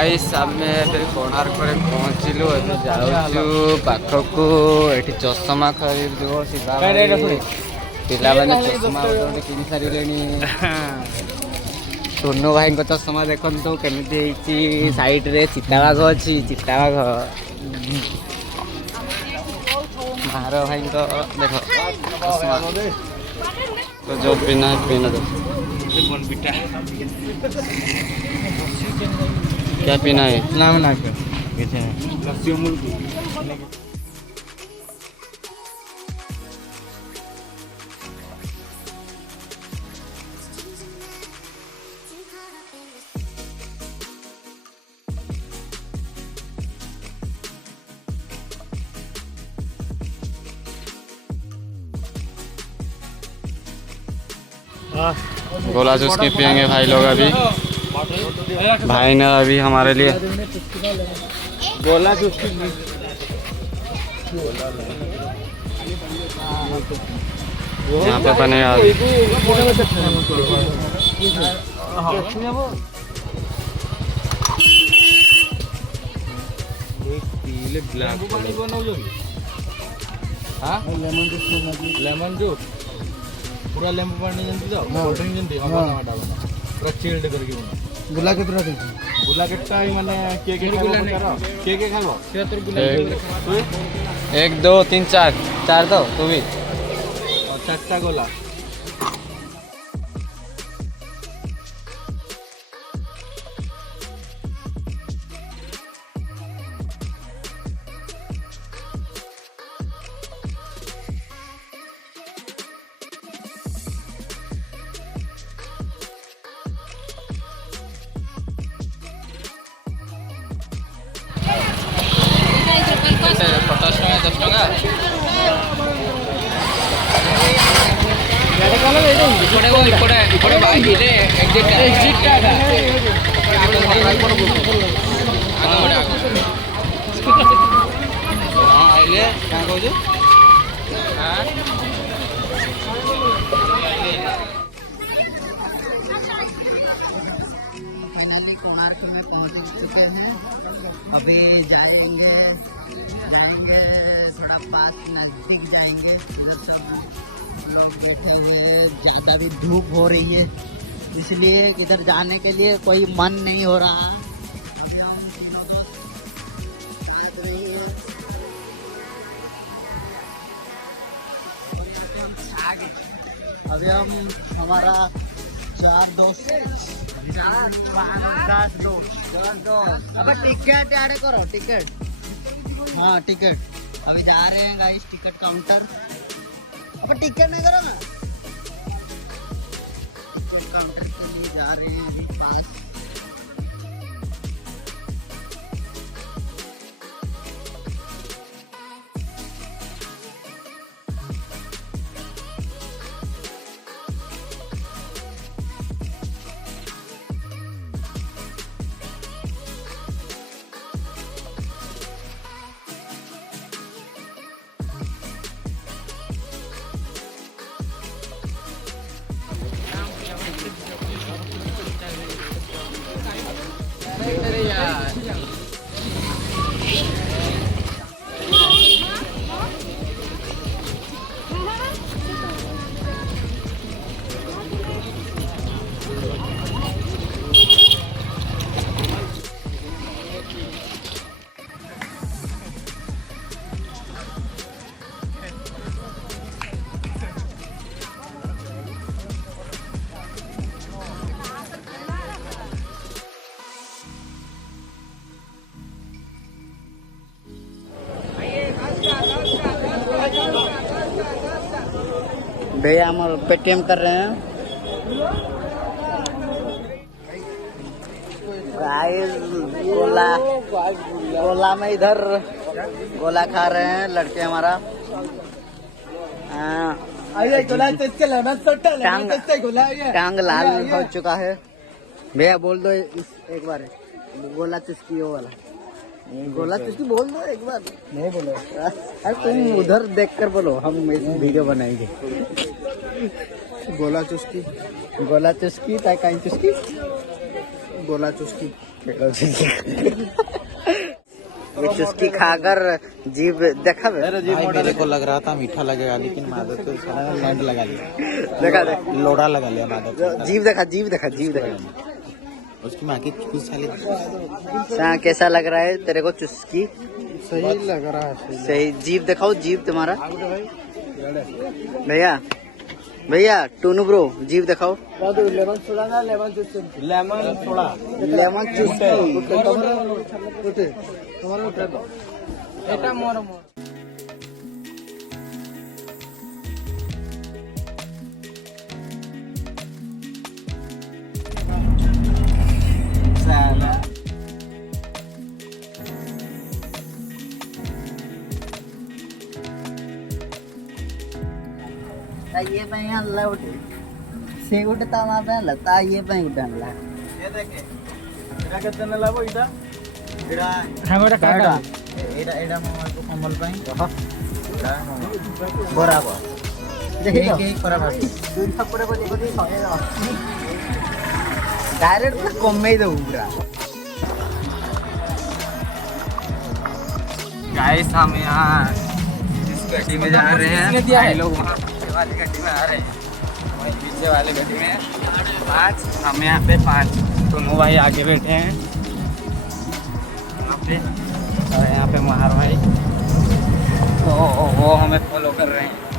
Guys आमे कोणार्क पहुँचलु जाऊँ पाखक ये चषमा खरीद पिला चषमा किन सारे सोनू भाई चषमा देखो केमी साइड चिताबाघ अच्छी चिताबाघ मार भाई देख तो जो बिना क्या पीना है नाम ना गोला जूस की पियेंगे भाई लोग अभी। भाई ने अभी हमारे लिए गोला जूस की यहाँ पे बनेगा लेमन जूस पूरा लेमन पानी जंती तो कोल्ड ड्रिंक जंती पूरा चिल्ड करके बना गुला के तरह देखो गुला केटा ही माने के खाबो के तोर गुला 1 2 3 4 दो तू भी और 4टा गोला कोणार्क में पहुंच चुके हैं। अभी जाएंगे थोड़ा पास नजदीक जाएंगे। सब लोग बैठे हुए हैं, ज़्यादा भी धूप हो रही है इसलिए इधर जाने के लिए कोई मन नहीं हो रहा। अभी हम तीनों दोस्त लग रही है और यहाँ पे हम छा गए। अभी हम हमारा 4 दोस्त 4 5 10 दोस्त अब टिकट ऐड करो टिकट। हाँ टिकट अभी जा रहे हैं गाइस टिकट काउंटर। अब टिकट नहीं करो ना टिकट काउंटर के लिए जा रहे हैं अभी पास। भैया हम पेटीएम कर रहे हैं। गोला में इधर गोला खा रहे हैं लड़के हमारा। टांग लाल हो चुका है। भैया बोल दो एक बार गोला चुस्की वाला गोला चुस्की बोल दो एक बार। नहीं बोलो अरे तुम उधर देखकर बोलो हम वीडियो बनाएंगे। गोला चुस्की ताई काइन चुस्की गोला चुस्की ये चुस्की खाकर जीभ देखा भाई मेरे को लग रहा था मीठा लगेगा, लेकिन मादर तो लैंड लगा लिया, देखा दे लोड़ा लगा लिया मादर। जीभ देखा, जीभ देखा, जीभ देखा। उसकी माँ की कुछ साले कैसा लग रहा है तेरे को चुस्की? सही लग रहा है। सही। जीभ दिखाओ, जीभ तुम्हारा। भैया भैया टूनू ब्रो जीभ दिखाओ। लेमन सोडा ना lemon juice? Lemon soda, lemon चुस्की। এটা মোর साला ये मैं अल्लाह उठ से उठता वहां पे लगता ये मैं उठन ला। ये देखे এটা কেতে না লাভ এটা एड़ा হ্যাঁ কাটা एड़ा एड़ा मामा को कमल पाई बराबर देखिए एक बराबर दुई थप्पड़ को देखो दी सहे डायरेक्ट तो कम में दो पूरा। गाइस हम यहाँ इस गड्डी में जा रहे हैं, भाई लोग वहाँ पीछे वाली गड्डी में आ रहे हैं, वहीं पीछे वाली गड्डी में 5, हम यहाँ पे 5, दोनों भाई आगे बैठे हैं यहाँ पे, और यहाँ पे महार भाई तो वो हमें फॉलो कर रहे हैं।